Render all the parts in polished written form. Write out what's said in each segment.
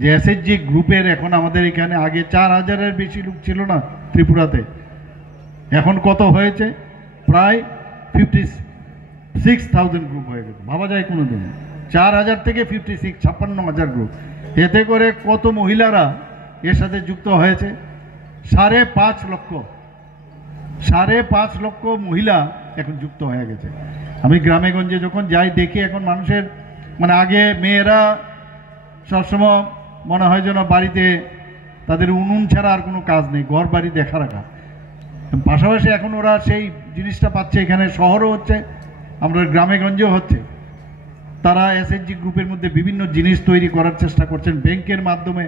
যে এসএইচজি গ্রুপের এখন আমাদের এখানে আগে 4000-এর বেশি লোক ছিল না ত্রিপুরাতে, এখন কত হয়েছে? প্রায় 56,000 গ্রুপ হয়ে গেছে। ভাবা যায় কোনো দিন 4000 থেকে 56,000 গ্রুপ। এতে করে কত মহিলারা এর সাথে যুক্ত হয়েছে? 5.5 লক্ষ মহিলা এখন যুক্ত হয়ে গেছে। আমি গ্রামে গঞ্জে যখন যাই দেখি এখন মানুষের মানে আগে মেয়েরা সবসময় মনে হয় যেন বাড়িতে তাদের উনুন ছাড়া আর কোনো কাজ নেই, ঘর বাড়ি দেখা রাখা। পাশাপাশি এখন ওরা সেই জিনিসটা পাচ্ছে, এখানে শহরও হচ্ছে, আমরা গ্রামে গঞ্জেও হচ্ছে। তারা এসএইচজি গ্রুপের মধ্যে বিভিন্ন জিনিস তৈরি করার চেষ্টা করছেন। ব্যাংকের মাধ্যমে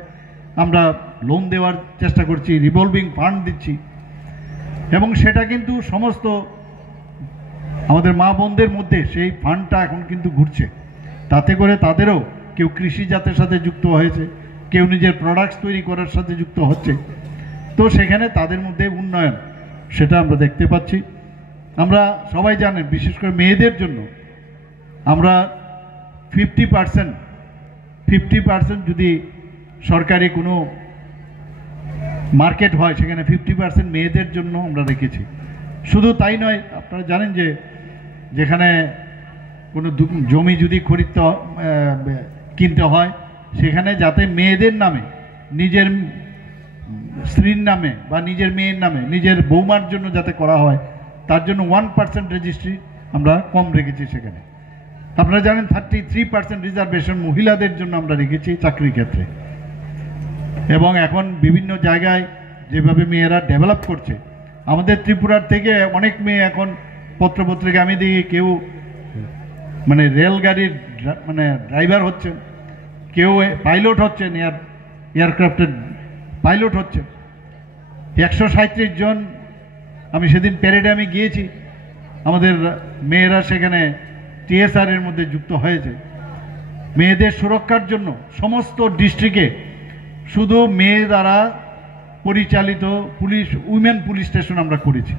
আমরা লোন দেওয়ার চেষ্টা করছি, রিভলভিং ফান্ড দিচ্ছি, এবং সেটা কিন্তু সমস্ত আমাদের মা বোনদের মধ্যে সেই ফান্ডটা এখন কিন্তু ঘুরছে। তাতে করে তাদেরও কেউ কৃষিজাতের সাথে যুক্ত হয়েছে, কেউ নিজের প্রোডাক্টস তৈরি করার সাথে যুক্ত হচ্ছে। তো সেখানে তাদের মধ্যে উন্নয়ন সেটা আমরা দেখতে পাচ্ছি। আমরা সবাই জানেন, বিশেষ করে মেয়েদের জন্য আমরা 50% যদি সরকারি কোনো মার্কেট হয় সেখানে 50% মেয়েদের জন্য আমরা রেখেছি। শুধু তাই নয়, আপনারা জানেন যে যেখানে কোনো জমি যদি কিনতে হয় সেখানে যাতে মেয়েদের নামে, নিজের স্ত্রীর নামে বা নিজের মেয়ের নামে, নিজের বৌমার জন্য যাতে করা হয়, তার জন্য 1% রেজিস্ট্রি আমরা কম রেখেছি সেখানে। আপনারা জানেন 33% রিজার্ভেশন মহিলাদের জন্য আমরা রেখেছি চাকরির ক্ষেত্রে। এবং এখন বিভিন্ন জায়গায় যেভাবে মেয়েরা ডেভেলপ করছে, আমাদের ত্রিপুরার থেকে অনেক মেয়ে এখন পত্রপত্রিকা আমি দেখি কেউ মানে রেলগাড়ির মানে ড্রাইভার হচ্ছেন, কেউ পাইলট হচ্ছেন, এয়ারক্রাফটের পাইলট হচ্ছে। 137 জন, আমি সেদিন প্যারেডে আমি গিয়েছি, আমাদের মেয়েরা সেখানে টিএসআর এর মধ্যে যুক্ত হয়েছে। মেয়েদের সুরক্ষার জন্য সমস্ত ডিস্ট্রিক্টে শুধু মেয়ে দ্বারা পরিচালিত উইমেন পুলিশ স্টেশন আমরা করেছি।